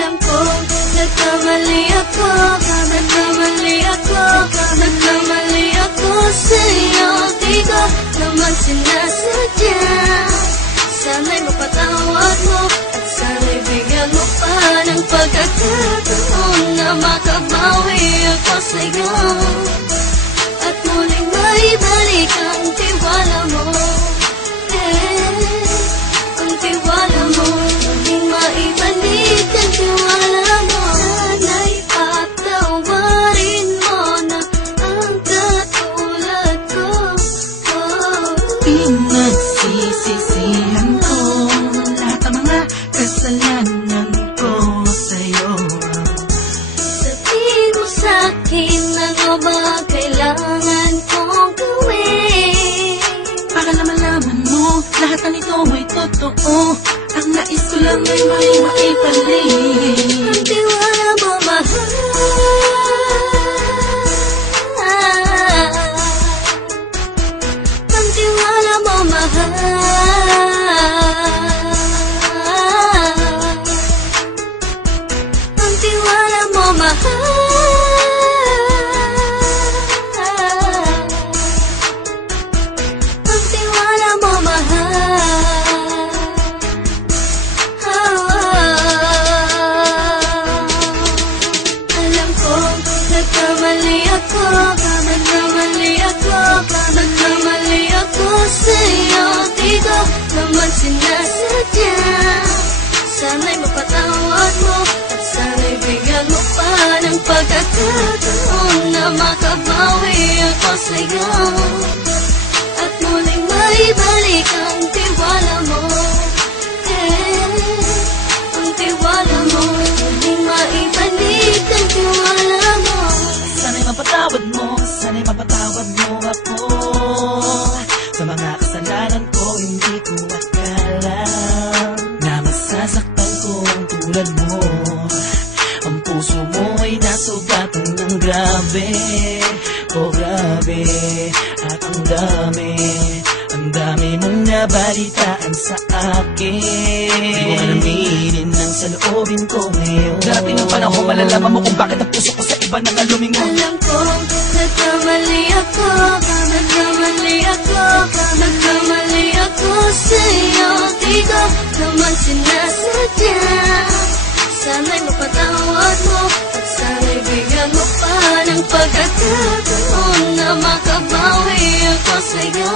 Alam kong nagkamali ako, nagkamali ako, nagkamali ako sa'yo. Di ko naman sinasadya. Sana'y mapatawad mo at sana'y bigyan mo pa ng pagkakataon na makabawi ako sa'yo at muling maibalik ang tiwala mo. Ang tiwala mo, muling maibalik ang tiwala mo. Sana'y patawarin mo na ang katulad ko. Pinagsisisihan ko lahat ng mga kasalanan ko sa'yo. Sabihin mo sa'kin ano ba kailangan kong gawin Para na malaman mo lahat na nito ay totoo. Ang nais ko lang ay may maibalik ang tiwala mo, mahal. Ang tiwala mo, mahal. Ang tiwala mo, mahal. Ang tiwala mo, mahal. Alam kong nagkamali ako, nagkamali ako, nagkamali ako sa'yo. Di ko naman sinasadya. Sana'y mapatawad mo at sana'y bigyan mo pa ng pagkakataon na makabawi ako sa'yo at muling maibalik ang tiwala mo. Ang tiwala mo, muling maibalik ang tiwala mo. Sana'y mapatawad mo, sana'y mapatawad mo ako sa mga kasalanan ko. Hindi ko akala na masasaktan ko ang tulad mo. Ang puso mo ay nasugatan ng grabe, oh grabe. At ang dami mong nabalitaan sa akin. Di ko alaminin ang saloobin ko ngayon. Darating ang panahon, malalaman mo kung bakit ang puso ko sa iba nang alumingon. Alam kong nagkamali ako, nagkamali ako, nagkamali ako sa'yo. Di ko naman sinasadya. Sana'y mapatawad mo at sana'y bigyan mo pa ng pagkakataon na makabawi ako sa'yo